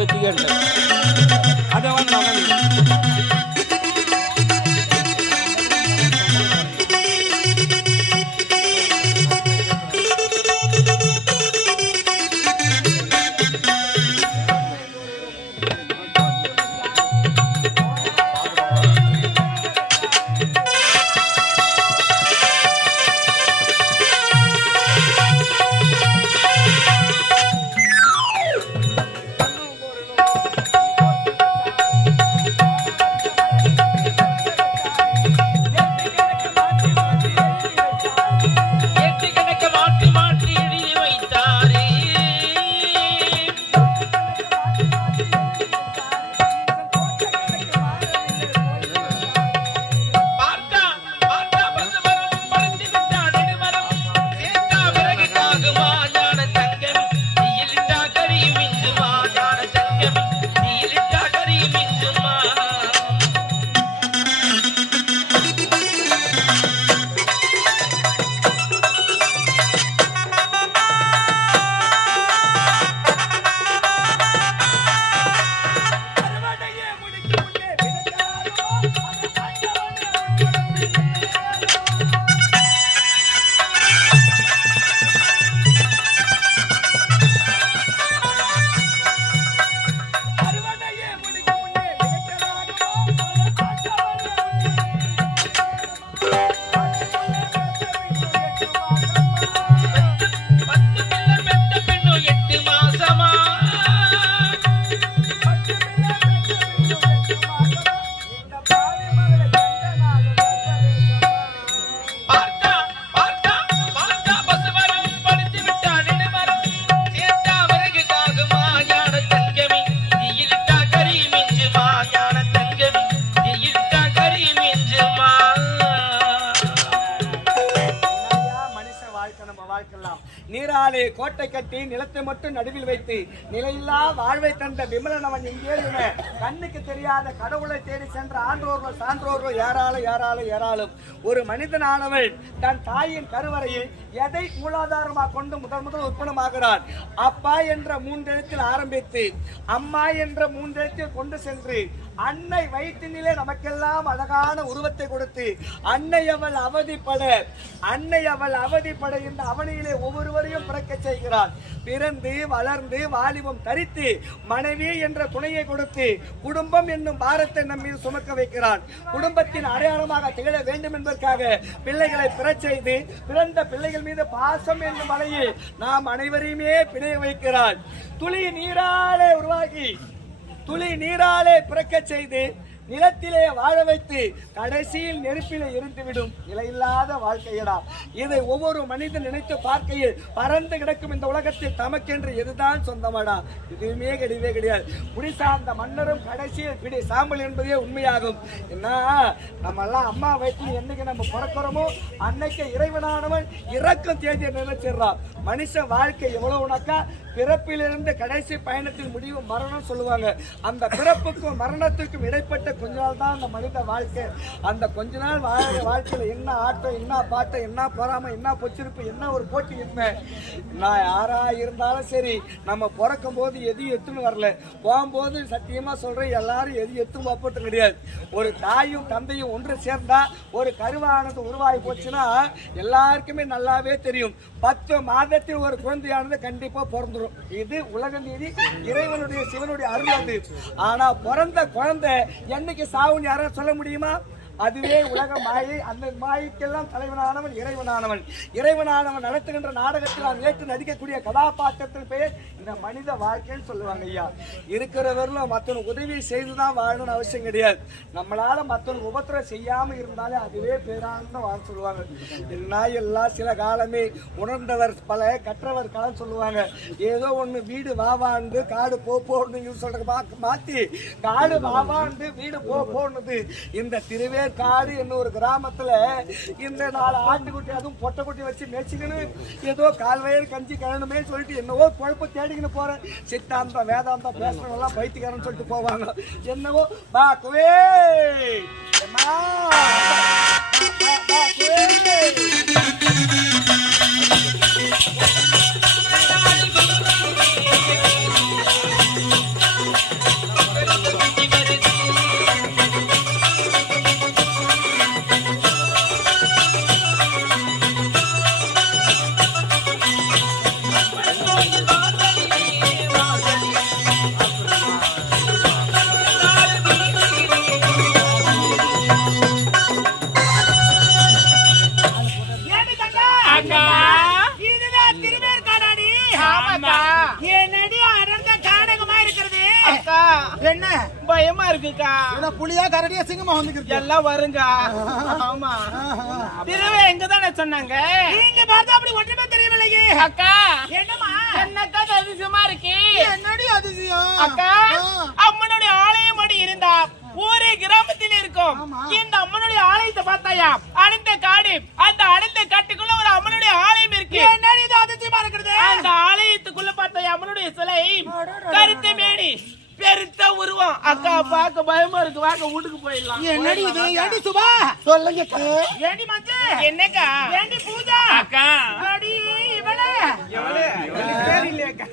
பத்தி கேட்டேன் அதை வந்து நீராலே கோட்டை கட்டி நிலத்தை மட்டும் நடுவில் வைத்து நிலையில்லா வாழ்வை தந்த விமலன் அவன் இங்கே கண்ணுக்கு தெரியாத கடவுளை தேடி சென்ற ஆன்றோர்கள் சான்றோர்கள் ஏராளம் ஒரு மனிதனானவன் தன் தாயின் கருவறையில் எதை மூலாதாரமாக கொண்டு முதல் உற்பத்தமாகிறான். அப்பா என்ற மூன்றெழுத்தில் ஆரம்பித்து அம்மா என்ற மூன்றெழுத்தில் கொண்டு சென்று அன்னை வயிற்றினிலே நமக்கெல்லாம் அழகான உருவத்தை கொடுத்து அன்னை அவள் அவதிப்பட இந்த அவனியிலே ஒவ்வொருவரையும் பிறக்க செய்கிறான். பிறந்து வளர்ந்து வாலிபம் தரித்து மனைவி என்ற துணையை கொடுத்து குடும்பம் என்னும் பாரத்தை நம் மீது சுமக்க வைக்கிறான். குடும்பத்தின் அடையாளமாக திகழ வேண்டும் என்பதற்காக பிள்ளைகளை பிறச் செய்து பிறந்த பிள்ளைகள் மீது பாசம் என்னும் மலையில் நாம் அனைவரையுமே பிணைய வைக்கிறான். துளி நீராலே பிறக்க செய்து நிலத்திலே வாழ வைத்து கடைசியில் நெருப்பிலே இருந்துவிடும் நிலையில்லாத வாழ்க்கையடா. இதை ஒவ்வொரு மனிதன் நினைத்து பார்க்கையில் பறந்து கிடக்கும் இந்த உலகத்தில் தமக்கென்று எதுதான் சொந்தமாடா? இதுவுமே கிடையாது. குடி சார்ந்த மன்னரும் கடைசியில் பிடி சாம்பல் என்பதே உண்மையாகும். என்ன நம்ம எல்லாம் அம்மா வயிற்றில் என்னைக்கு நம்ம பிறக்கிறோமோ அன்னைக்கு இறைவனானவன் இறக்கும் தேதியை நினைச்சிடறான். மனுஷ வாழ்க்கை எவ்வளவுனாக்கா பிறப்பிலிருந்து கடைசி பயணத்தில் முடிவு மரணம் சொல்லுவாங்க. அந்த பிறப்புக்கும் மரணத்துக்கும் இடைப்பட்ட கொஞ்ச நாள் தான் அந்த மனித வாழ்க்கை. அந்த கொஞ்ச நாள் வாழ வாழ்க்கையில என்ன ஆட்டம், என்ன பாட்டம், என்ன பொறாமை, என்ன பொச்சிருப்பு, என்ன ஒரு போட்டி என்ன. நான் யாரா இருந்தாலும் சரி, நம்ம பிறக்கும் போது எதையும் எத்துன்னு வரல. போகும்போது சத்தியமா சொல்றேன், எல்லாரும் எதையும் எத்தும் போட்டு கிடையாது. ஒரு தாயும் தந்தையும் ஒன்று சேர்ந்தா ஒரு கருவானது உருவாகி போச்சுன்னா எல்லாருக்குமே நல்லாவே தெரியும். 10 மாதத்தில் ஒரு குழந்தையானது கண்டிப்பா பிறந்துடும். இது உலக நீதி, இறைவனுடைய சிவனுடைய அருள் அது. ஆனா பிறந்த குழந்தை என்னைக்கு சாவுன்னு யாரும் சொல்ல முடியுமா? அதுவே உலக மாயை. அந்த மாயைக்கெல்லாம் தலைவனானவன் இறைவனானவன் நடத்துகின்ற நாடகத்தில் அவன் ஏற்று நடிக்கக்கூடிய கதாபாத்திரத்தின் பெயர் இந்த மனித வாழ்க்கைன்னு சொல்லுவாங்க. ஐயா இருக்கிறவர்களும் மற்றவனுக்கு உதவி செய்துதான் வாழணும்னு அவசியம் கிடையாது. நம்மளால மற்றவனுக்கு உபத்திரம் செய்யாம இருந்தாலே அதுவே பேரான வாழ் சொல்லுவாங்க. என்ன எல்லாம் சில காலமே உணர்ந்தவர் பல கற்றவர் காலம் சொல்லுவாங்க. ஏதோ ஒண்ணு வீடு வாவாண்டு காடு போன்னு சொல்ற மாத்தி காடு வாவாண்டு வீடு போன்னுது. இந்த திருவே காடு என்ன ஒரு கிராமத்துல இந்த 4 ஆட்டுக்குட்டி அதுவும் பொட்டைக்குட்டி வச்சு மேய்ச்சிக்கணும். ஏதோ கால்வயல் கஞ்சி கழனுமே சொல்லிட்டு என்னவோ குழப்ப தேடிக்கின்னு போறேன். சித்தாந்தம் வேதாந்தம் பேசுறவங்க எல்லாம் பைத்தியக்காரன்னு சொல்லிட்டு போவாங்க. என்னவோ பாக்குவே என்ன பயமா இருக்குக்கா. புலியா கரடியா சிங்கமா வந்து எல்லாம் வருங்க. ஆமா திருவே எங்கதானே சொன்னாங்க. நீங்க பார்த்தா அப்படி ஒன்றுமே தெரியவில்லையே. அக்கா என்னமா என்னக்கா அதிசயமா இருக்கு. என்னடி அதிசயம் அக்கா அம்மனுடைய ஆலயம் அடி இருந்தா ஒரே கிராமத்தில் இருக்கும். இந்த அம்மனுடைய ஆலயத்தை பார்த்தாயா அனந்த காடு. அந்த அனந்த காட்டுக்குள்ள ஒரு அம்மனுடைய ஆலயம் இருக்கு. என்னடி இது அதிசயமா இருக்குது. அந்த ஆலயத்துக்குள்ள பார்த்தாயா அம்மனுடைய சிலை கருத்த மேனி பெருத்த உருவம். அக்கா பார்க்க பயமா இருக்கு. வாங்க வீட்டுக்கு போயிடலாம். என்னடி இது ஏண்டி சுபா சொல்லுங்க ஏண்டி மஞ்சு என்னக்கா ஏண்டி பூஜா அக்கா அடி இவளே பேர் இல்லையாக்கா.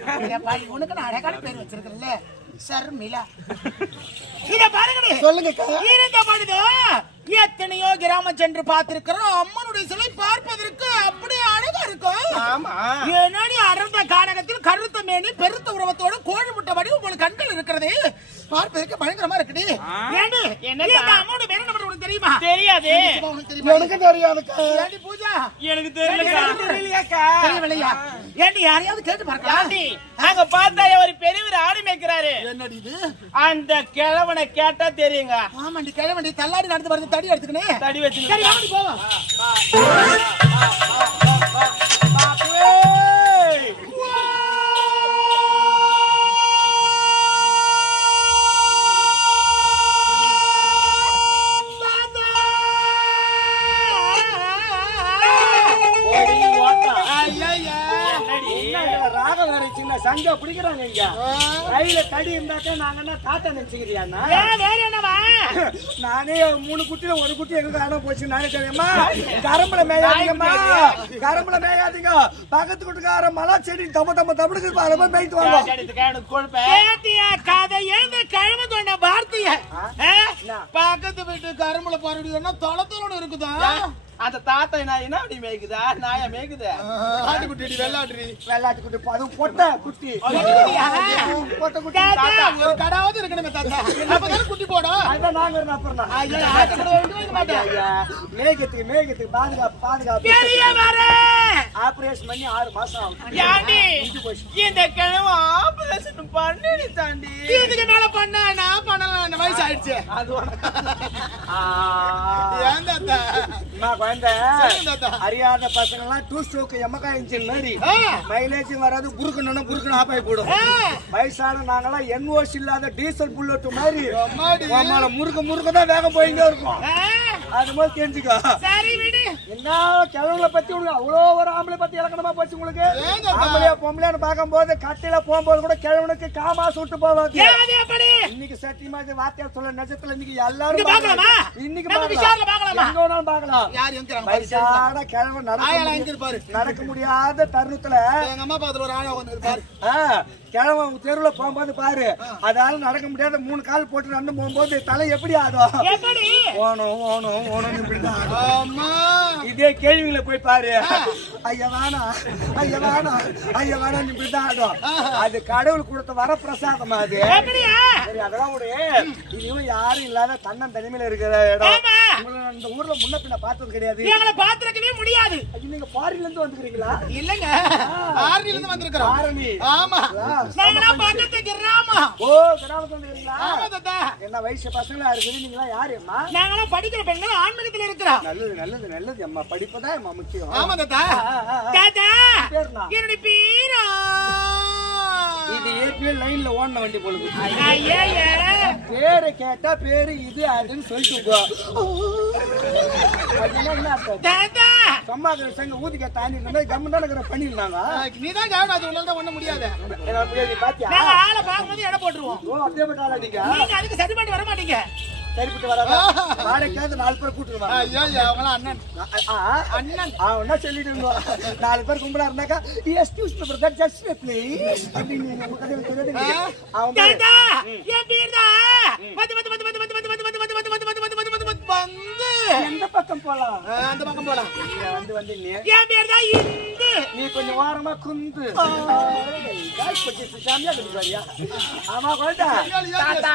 உனக்கு நான் அழகான பேர் வச்சிருக்கேன்ல ஷர்மிளா. இத பாருங்க சொல்லுங்க இருந்த பொழுது எத்தனையோ கிராமம் சென்று பார்த்திருக்கிறோம். அம்மனுடைய சிலை பார்ப்பதற்கு அப்படியே அழகா இருக்கும். ஆமா என்னடி அடர்ந்த கானகத்தில் கருத்த மேனி பெருத்த உருவத்தோட கோழி முட்டை வடிவு போல கண்கள் இருக்கிறது. பார்ப்பதற்கு பயங்கரமா இருக்குடி. ஏண்டி என்னக்கா அம்மனுடைய பேர் என்ன உனக்கு தெரியுமா? தெரியாது. எனக்கு தெரியாதுக்கா. ஏண்டி பூஜா எனக்கு தெரியலையாக்கா. தெரியவில்லையா? ஏண்டி யாரையாவது கேட்டு பார்க்கலாம். அங்க பார்த்தா ஒரு பெரியவர் ஆடு மேய்க்கிறாரு. என்னடி இது? அந்த கிழவனை கேட்டா தெரியுங்க. ஆமாண்டி கிழவண்டி தள்ளாடி நடந்து வருது. தடி எடுத்துக்கனே தடி வச்சு சரி வாடி போவோம். சங்க பிடிக்கிறாங்க இங்க கையில தடி இருந்தாக்க நாங்க என்ன தாத்தா நினைச்சுக்கிறியா? வேற என்னவா? நானே 3 குட்டில ஒரு குட்டி எங்க காண போச்சு. நானே தெரியுமா கரம்புல மேயாதீங்கம்மா, கரம்புல மேயாதீங்க. பக்கத்து வீட்டுக்கார மலா செடி தம்புக்கு ரொம்ப மேய்த்து வாங்க. கதை எழுந்து கிழமை சொன்ன வார்த்தைய பக்கத்து வீட்டு கரும்புல பாருடினா தொலைத்தோட இருக்குதா? அந்த தாத்தா என்ன அப்படி மேய்க்குதா? நாயா மேய்க்குது. ஆட்டுக்குட்டி வெள்ளாட்டு குட்டி அது பொட்டை குட்டி. பொட்டை குட்டி ஒரு கடாவது இருக்கணுமே தாத்தா. அப்பதான் குட்டி போடும். அதான் நாங்க ஒரு அப்புறம் ஐயா ஆட்டுக்குள்ள வந்து மாட்டேன். மேகத்துக்கு பாதுகாப்பு ஆபரேஷன் பண்ணி 6 மாசம் ஆகும். யாண்டி இந்த கிழமை ஆபரேஷன் பண்ணி தாண்டி இதுக்கு மேல பண்ண நான் பண்ணலாம். வயசு ஆயிடுச்சு. அது ஏன் தாத்தா அறியாத பசங்க எல்லாம் 2 ஸ்ட்ரோக் எமகா இன்ஜின் மாதிரி மைலேஜ் வராது. குறுக்கணும் ஆஃப் ஆகி போடும். வயசான நாங்கெல்லாம் NOC இல்லாத டீசல் புல்லட் மாதிரி முறுக்க தான் வேகம் போயிட்டே இருக்கும். அது மாதிரி தெரிஞ்சுக்கோ. சரி விடு. என்ன கிழவங்களை பத்தி உங்களுக்கு அவ்வளோ ஒரு ஆம்பளை பத்தி இலக்கணமா போச்சு உங்களுக்கு. ஆம்பளையா பொம்பளையான்னு பார்க்கும் போது கட்டில போகும்போது கூட கிழவனுக்கு காமா சுட்டு போவாங்க. இன்னைக்கு சத்தியமா இது வார்த்தையா சொல்ல நிஜத்துல இன்னைக்கு எல்லாரும் இன்னைக்கு பார்க்கலாம். வயசான கிழவன் நடக்க முடியாத தருணத்துல எங்க அம்மா பாத்துல ஒரு ஆளா வந்து கிழவன் தெருவுல போகும்போது பாரு, அதால நடக்க முடியாத 3 கால் போட்டு நடந்து போகும்போது தலை எப்படி ஆடும்? இதே கேள்விகளை போய் பாரு. ஐயா வேணாம் இப்படிதான் ஆடும். அது கடவுள் கொடுத்த வர பிரசாதமா அது. சரி அதெல்லாம் ஒரு இதுவும் யாரும் இல்லாத தன்னன் தனிமையில இருக்கிற இடம். இந்த ஊர்ல முன்ன பின்ன பார்த்தது கிடையாது. பாத்துருக்கவே முடியாது. நீங்க ஃபாரின்ல இருந்து வந்துக்கிறீங்களா? இல்லங்க ஆர்னில இருந்து வந்திருக்கோம். ஆர்னி ஆமா. நாங்க பக்கத்து கிராமம். ஓ கிராமத்துல இருக்கீங்களா? ஆமா தாத்தா. என்ன வயசு பசங்களா இருக்குது. நீங்களா யாரும்மா? நாங்க படிக்கிற பெண்கள் ஆன்மீகத்துல இருக்கிறோம். நல்லது அம்மா. படிப்புதான் அம்மா முக்கியம். ஆமா தாத்தா. தாத்தா என்னோட பேரா இது ஏற்கனவே லைன்ல ஓடின வண்டி போலுது. ஐயா பேரை கேட்டா பேரு இது அதுன்னு சொல்லிட்டு போ. தாத்தா அம்மா சங்க ஊதிக்க தாண்டி கம்மன் பண்ணிருந்தாங்க. நீதான் கவனம். அது உன்னால தான் ஒண்ண முடியாது. பாத்தியா நாங்க ஆளை பார்க்கும்போது இடம் போட்டுருவோம். ஓ அப்படியே போட்டால நீங்க அதுக்கு சரி பண்ணி வர மாட்டீங்க. சரிப்பட்டு வராதா? வாடகைக்காவது 4 பேர் கூட்டுருவாங்க. ஐயா அவங்கள அண்ணன் என்ன சொல்லிட்டு இருந்தோம். 4 பேர் கும்பலா இருந்தாக்கா excuse me brother just please அப்படின்னு உங்க கதை தெரியாது. அவங்க என் பேர்தா வந்து எந்த பக்கம் போலாம்? அந்த பக்கம் போலாம். வந்து என் பேர்தா இந்து. நீ கொஞ்சம் வாரமா குந்து. ஆமா கொண்டா தாத்தா.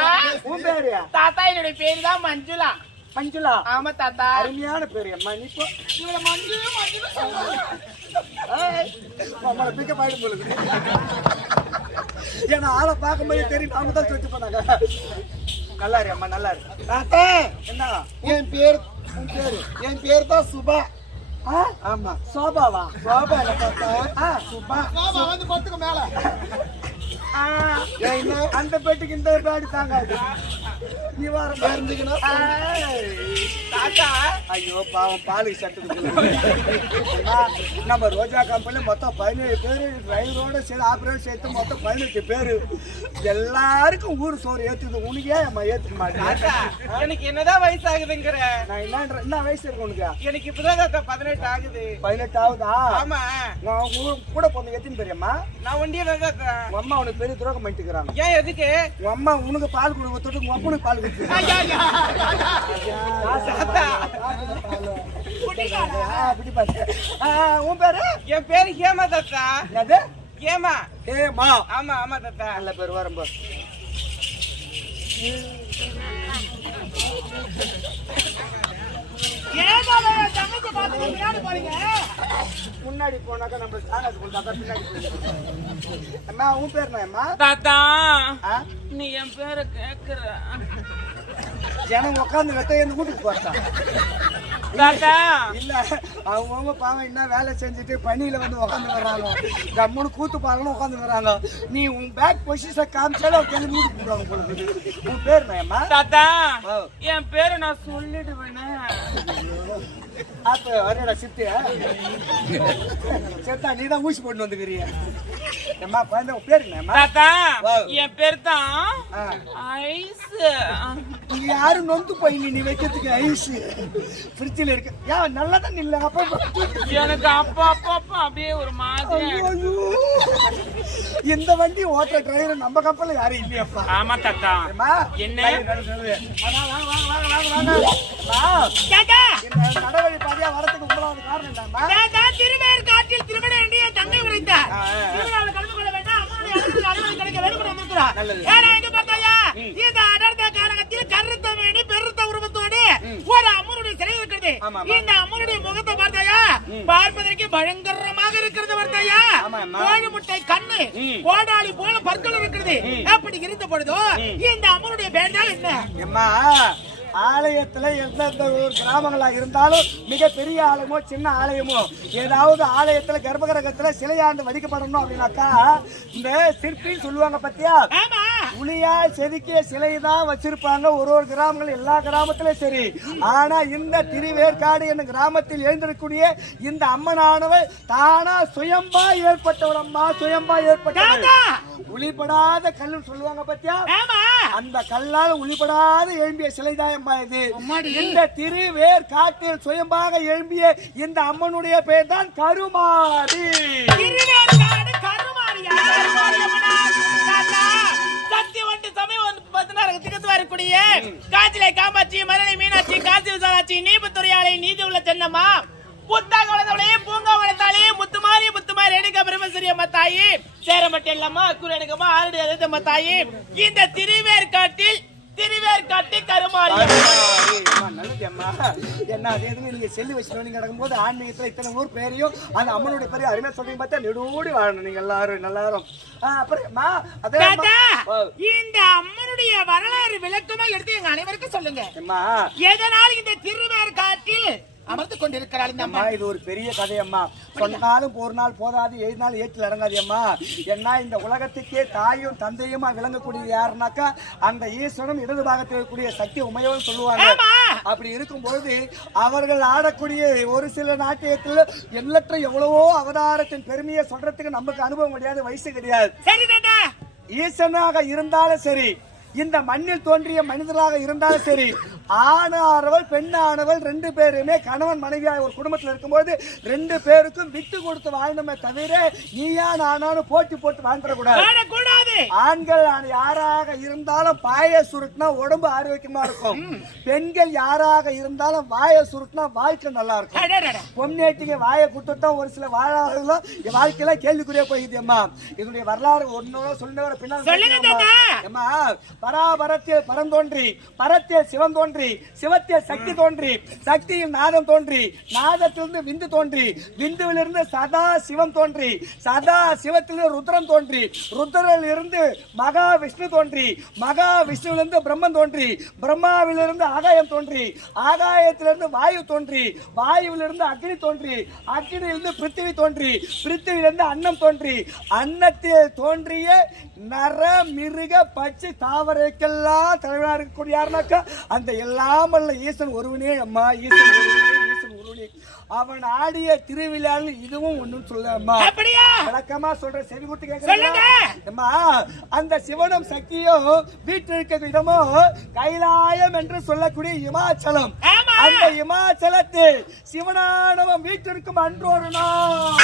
உன் பேரு? தாத்தா என்னுடைய பேரு தான் மஞ்சுளா. ஆமா தாத்தா. அருமையான பேரு. அம்மா நீ இப்போ இவள மஞ்சு நம்மள பிக்கப் ஆயிடும் போலுது. ஏன்னா ஆளை பார்க்கும்போது தெரியும் நாம தான் சொச்சு பண்ணாங்க. நல்லா இரு அம்மா, நல்லா இரு. தாத்தா என்ன என் பேர் தான் சுபா. ஆமா சோபாவா? சோபா இல்ல தாத்தா, சுபா. வந்து கொத்துக்கு மேல அந்த பெட்டுக்கு இந்த பேடு தாங்காது. நீ வர தெரிஞ்சுக்கணும். தாத்தா ஐயோ பாவம் பாலுக்கு சட்டுக்கு நம்ம ரோஜா கம்பெனி மொத்தம் 17 பேரு, டிரைவரோட சேர்த்து ஆபரேட் சேர்த்து மொத்தம் 18 பேரு. எல்லாருக்கும் ஊர் சோறு ஏத்துது. உனக்கே அம்மா ஏத்துக்க மாட்டேன். எனக்கு என்னதான் வயசு ஆகுதுங்கிற? நான் என்ன வயசு இருக்கு உனக்கு? எனக்கு இப்பதான் 18 ஆகுது. 18 ஆகுதா? ஆமா. நான் கூட பொண்ணு எத்தனை பேரியம்மா? நான் ஒண்டியே தான். உங்க அம்மா உனக்கு பெரிய துரோகம் பண்ணிட்டுக்கிறாங்க. ஏன் எதுக்கு? உங்க அம்மா உனக்கு பால் கொடுக்க உங்க அப்பனுக்கு பால் கொடுத்து உன் பேரு? என் பேரு ஹேமா தாத்தா. என்னது? ஹேமா. ஏமா? ஆமா ஆமா தாத்தா. நல்ல பேர் வரம்போ. முன்னாடி போனாக்கா நம்ம சாணாது கொண்டாக்கா பின்னாடி போயிடும். அம்மா உன் பேர் என்னம்மா? தாத்தா நீ என் பேரை கேக்குற ஜனம் உட்காந்து வெட்டையன்னு கூட்டிட்டு போறான். தாத்தா இல்ல அவங்க பாவம் என்ன வேலை செஞ்சுட்டு பனியில வந்து உட்காந்து வர்றாங்க. கம்முன்னு கூத்து பாருன்னு உட்காந்து வர்றாங்க. நீ உன் பேக் பொசிஷன் காமிச்சாலும் கிளம்பி கூட்டிட்டு போடுவாங்க போல இருக்குது. உன் பேர் என்னம்மா? தாத்தா என் பேரை நான் சொல்லிடுவேனே. அப்ப வரடா சித்து செத்தா நீ தான் ஊசி போட்டு வந்துக்கிறிய. அம்மா குழந்தை உன் பேர் என்னம்மா? தாத்தா என் பேர் தான் ஐஸ். நீ யாரும் நொந்து போய் நீ வைக்கிறதுக்கு ஐஸ் ஃப்ரிட்ஜில் இருக்கு. ஏன் நல்லா தான் இல்லை அப்பா? எனக்கு அப்பா அப்பா அப்பா அப்படியே ஒரு மாதிரி. இந்த வண்டி ஓட்டுற டிரைவர் நம்ம கப்பல்ல யாரும் இல்லையாப்பா? ஆமா தாத்தா. என்ன நடவழி பாதையா வரதுக்கு உங்களாவது காரணம் என்னம்மா? திருவேர் காட்டில் திருமண வேண்டிய தங்கை உரைத்தார். திருவிழாவில் கலந்து கொள்ள வேண்டாம். அனுமதி கிடைக்க வேண்டும் வந்திருக்கிறார். ஏன்னா எங்க பார்த்தாயா இந்த அடர்ந்த காலகத்தில் கருத்த மேனி பெருத்த உருவத்தோடு ஒரு அம்மனுடைய சிலை இருக்கிறது. இந்த அம்மனுடைய முகத்தை பார்த்தாயா பார்ப்பதற்கு பயங்கரமாக இருக்கிறது. பார்த்தாயா கோழி முட்டை கண்ணு கோடாளி போல பற்கள் இருக்கிறது. அப்படி இருந்த பொழுதோ இந்த அம்மனுடைய பேண்டால் என்ன? ஆலயத்துல எந்தெந்த ஒரு கிராமங்களா இருந்தாலும் மிகப்பெரிய ஆலயமோ சின்ன ஆலயமோ ஏதாவது ஆலயத்துல கர்ப்பகிரகத்துல சிலையாண்டு வடிக்கப்படணும் அப்படின்னாக்கா இந்த சிற்பின்னு சொல்லுவாங்க பத்தியா, புலியா செதுக்கிய சிலை தான் வச்சிருப்பாங்க ஒரு கிராமங்கள் எல்லா கிராமத்திலும் சரி. ஆனா இந்த திருவேற்காடு என்ற கிராமத்தில் எழுந்திருக்கக்கூடிய இந்த அம்மனானவள் தானா சுயம்பா ஏற்பட்டவள். அம்மா சுயம்பா ஏற்பட்டவள். உளிப்படாத கல்லு சொல்லுவாங்க பத்தியா, அந்த கல்லால் உளிப்படாத எழும்பிய சிலைதான் இது. இந்த திருவேர் காட்டில் சுயம்பாக எழும்பிய இந்த அம்மனுடைய பெயர் தான் கருமாரி. திருவேற்காடு கருமாரியா? சத்தியவண்டு சமயம் 16 திகத்து வரக்கூடிய காஞ்சிலை காமாட்சி மரணி மீனாட்சி காசி விசாலாட்சி நீபத்துறையாலை நீதி உள்ள சென்னம்மா புத்தாக வளர்ந்தவளையே பூங்கா வளர்த்தாலே முத்துமாரி முத்துமாரி எடுக்க பிரம்மசரிய மத்தாயி சேர மட்டும் இல்லாம அக்குற எடுக்கமா ஆரடி எழுத மத்தாயி இந்த திருவேற்காட்டில் திருவேற்காட்டு கருமாரி. நல்லது அம்மா. என்ன அது எதுவுமே நீங்க செல்லி வச்சு நீங்க நடக்கும்போது ஆன்மீகத்துல இத்தனை ஊர் பேரையும் அந்த அம்மனுடைய பேரையும் அருமையா சொல்றீங்க. பார்த்தா நெடுவோடி வாழணும் நீங்க எல்லாரும் நல்லாரும். அப்புறமா இந்த அம்மனுடைய வரலாறு விளக்கமா எடுத்து எங்க அனைவருக்கும் சொல்லுங்க. எதனால் இந்த திருவேற்காட்டில் அமர்ந்து கொண்டிருக்கிறாள் இந்த அம்மா? இது ஒரு பெரிய கதை அம்மா. சொன்னாலும் ஒரு நாள் போதாது, 7 நாள் ஏற்றில் இறங்காது அம்மா. ஏன்னா இந்த உலகத்துக்கே தாயும் தந்தையுமா விளங்கக்கூடிய யாருனாக்கா அந்த ஈஸ்வரனும் இடது பாகத்தில் இருக்கக்கூடிய சக்தி உமையோன்னு சொல்லுவாங்க. அப்படி இருக்கும் பொழுது அவர்கள் ஆடக்கூடிய ஒரு சில நாட்டியத்தில் எண்ணற்ற எவ்வளவோ அவதாரத்தின் பெருமையை சொல்றதுக்கு நமக்கு அனுபவம் கிடையாது, வயசு கிடையாது. ஈசனாக இருந்தாலும் சரி, இந்த மண்ணில் தோன்றிய மனிதராக இருந்தாலும் சரி, ஆணானவள் பெண்ணானவள் 2 பேருமே கணவன் மனைவியாக ஒரு குடும்பத்தில் இருக்கும்போது 2 பேருக்கும் விட்டு கொடுத்து வாழ்ந்தமே தவிர நீயா நானும் போட்டி போட்டு வாழ்ந்துடக்கூடாது. அதாவது ஆண்கள் யாராக இருந்தாலும் பாய சுருட்டினா உடம்பு ஆரோக்கியமா இருக்கும். பெண்கள் யாராக இருந்தாலும் வாய சுருட்டினா வாழ்க்கை நல்லா இருக்கும். அடடடா. பொன்னேட்டிங்க வாயை கொடுத்துட்டா ஒரு சில வாழாளர்களும் வாழ்க்கையில கேள்விக்குறியா போயிது அம்மா. இதனுடைய வரலாறு ஒன்னோட சொல்லுங்க சொல்லுங்க தாத்தா. அம்மா, பராபரத்தில் பரந்தோன்றி, பரத்தில் சிவன் தோன்றி, சிவத்தில் சக்தி தோன்றி, சக்தியில் நாதம் தோன்றி, நாதத்திலிருந்து விந்து தோன்றி, விந்துவிலிருந்து சதா சிவம் தோன்றி, சதா சிவத்திலிருந்து ருத்ரம் தோன்றி, ருத்ரில் இருந்து மகா விஷ்ணு தோன்றி, மகா விஷ்ணுவிலிருந்து பிரம்மன் தோன்றி, பிரம்மாவிலிருந்து ஆகாயம் தோன்றி, ஆகாயத்திலிருந்து வாயு தோன்றி, வாயுவிலிருந்து அக்னி தோன்றி, அக்னியிலிருந்து பிருத்திவி தோன்றி, பிருத்திவிலிருந்து அன்னம் தோன்றி, அன்னத்தில் தோன்றிய நர மிருக பட்சி தாவரைக்கெல்லாம் தலைவனாக இருக்கக்கூடிய யாருனாக்கா அந்த எல்லாம் அல்ல ஈசன் ஒருவனே அம்மா. ஈசன் ஒருவனே, ஈசன் ஒருவனே. அவன் ஆடிய திருவிழாவில் இதுவும் ஒண்ணும் சொல்ல அம்மா. அப்படியா? விளக்கமா சொல்ற, செவி கொடுத்து சொல்லுங்க. கேட்கறேன். அந்த சிவனும் சக்தியும் வீட்டில் இருக்க இடமோ கைலாயம் என்று சொல்லக்கூடிய இமாச்சலம். ஆமா. அந்த இமாச்சலத்தில் சிவனானவன் வீட்டிற்கும் அன்று ஒரு நாள்